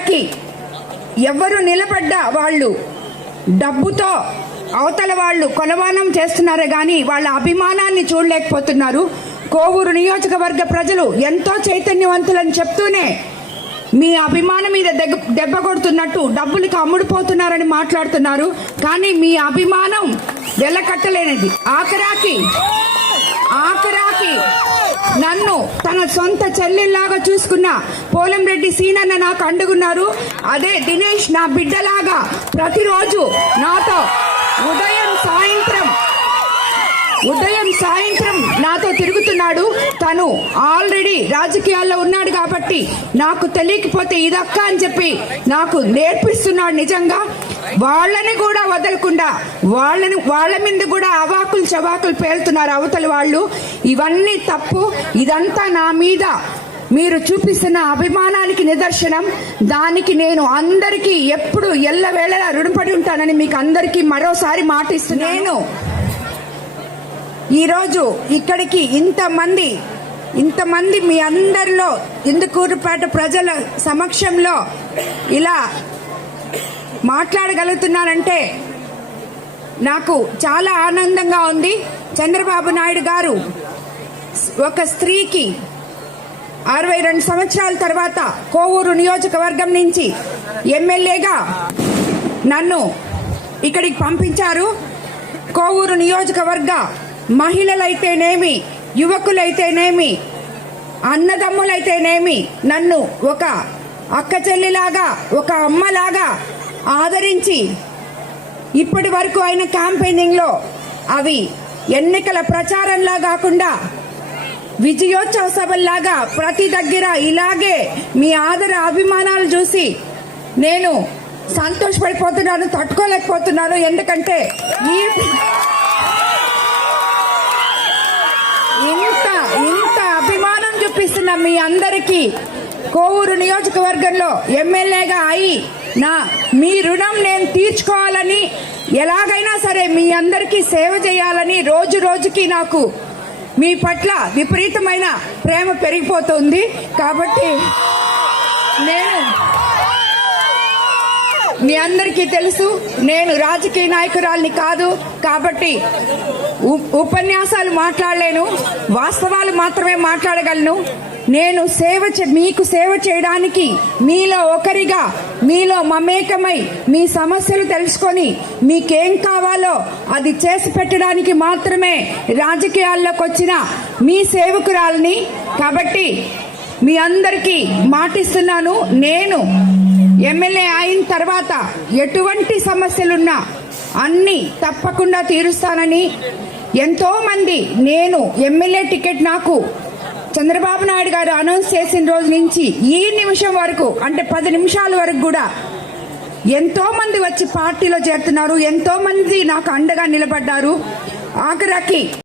వాళ్ళకి ఎవరు నిలబడ్డ వాళ్ళు డబ్బుతో అవతల వాళ్ళు కొలమానం చేస్తున్నారు కానీ వాళ్ళ అభిమానాన్ని చూడలేకపోతున్నారు. కోవూరు నియోజకవర్గ ప్రజలు ఎంతో చైతన్యవంతులని చెప్తూనే మీ అభిమానం మీద దెగ్ దెబ్బ కొడుతున్నట్టు డబ్బులకి అమ్ముడుపోతున్నారని మాట్లాడుతున్నారు. కానీ మీ అభిమానం వెలకట్టలేనిది. ఆఖరాకి ఆఖరాకి నన్ను తన సొంత చెల్లెల్లాగా చూసుకున్న పోలంరెడ్డి సీనన్న నాకు అండుగున్నారు. అదే దినేష్ నా బిడ్డలాగా ప్రతిరోజు నాతో ఉదయం సాయంత్రం ఉదయం సాయంత్రం నాతో తిరుగుతున్నాడు. తను ఆల్రెడీ రాజకీయాల్లో ఉన్నాడు కాబట్టి నాకు తెలియకపోతే ఇదక్క అని చెప్పి నాకు నేర్పిస్తున్నాడు నిజంగా. వాళ్ళని కూడా వదలకుండా వాళ్ళని వాళ్ళ మీద కూడా అవాకులు చవాకులు పేలుతున్నారు అవతల వాళ్ళు. ఇవన్నీ తప్పు. ఇదంతా నా మీద మీరు చూపిస్తున్న అభిమానానికి నిదర్శనం. దానికి నేను అందరికీ ఎప్పుడు ఎల్లవేళలా రుణపడి ఉంటానని మీకు అందరికీ మరోసారి మాటిస్తున్నాను. నేను ఈరోజు ఇక్కడికి ఇంతమంది ఇంతమంది మీ అందరిలో ఇందుకూరుపేట ప్రజల సమక్షంలో ఇలా మాట్లాడగలుగుతున్నానంటే నాకు చాలా ఆనందంగా ఉంది. చంద్రబాబు నాయుడు గారు ఒక స్త్రీకి అరవై రెండు సంవత్సరాల తర్వాత కోవూరు నియోజకవర్గం నుంచి ఎమ్మెల్యేగా నన్ను ఇక్కడికి పంపించారు. కోవూరు నియోజకవర్గ మహిళలైతేనేమి యువకులైతేనేమి అన్నదమ్ములైతేనేమి నన్ను ఒక అక్క చెల్లిలాగా ఒక అమ్మలాగా ఆదరించి ఇప్పటి వరకు అయిన క్యాంపెయినింగ్లో అవి ఎన్నికల ప్రచారంలా కాకుండా విజయోత్సవ సభల్లాగా ప్రతి దగ్గర ఇలాగే మీ ఆదర అభిమానాలు చూసి నేను సంతోషపడిపోతున్నాను తట్టుకోలేకపోతున్నాను. ఎందుకంటే ఇంత ఇంత అభిమానం చూపిస్తున్న మీ అందరికీ కోవూరు నియోజకవర్గంలో ఎమ్మెల్యేగా అయి నా మీ రుణం నేను తీర్చుకోవాలని ఎలాగైనా సరే మీ అందరికీ సేవ చేయాలని రోజు రోజుకి నాకు మీ పట్ల విపరీతమైన ప్రేమ పెరిగిపోతుంది. కాబట్టి నేను మీ అందరికీ తెలుసు నేను రాజకీయ నాయకురాల్ని కాదు. కాబట్టి ఉ- ఉపన్యాసాలు మాట్లాడలేను వాస్తవాలు మాత్రమే మాట్లాడగలను. నేను సేవ మీకు సేవ చేయడానికి మీలో ఒకరిగా మీలో మమేకమై మీ సమస్యలు తెలుసుకొని మీకేం కావాలో అది చేసి పెట్టడానికి మాత్రమే రాజకీయాల్లోకి వచ్చిన మీ సేవకురాలని కాబట్టి మీ అందరికీ మాటిస్తున్నాను. నేను ఎమ్మెల్యే అయిన తర్వాత ఎటువంటి సమస్యలున్నా అన్ని తప్పకుండా తీరుస్తానని ఎంతో మంది నేను ఎమ్మెల్యే టికెట్ నాకు చంద్రబాబు నాయుడు గారు అనౌన్స్ చేసిన రోజు నుంచి ఈ నిమిషం వరకు అంటే పది నిమిషాల వరకు కూడా ఎంతో మంది వచ్చి పార్టీలో చేరుతున్నారు ఎంతో మంది నాకు అండగా నిలబడ్డారు. ఆఖరాకి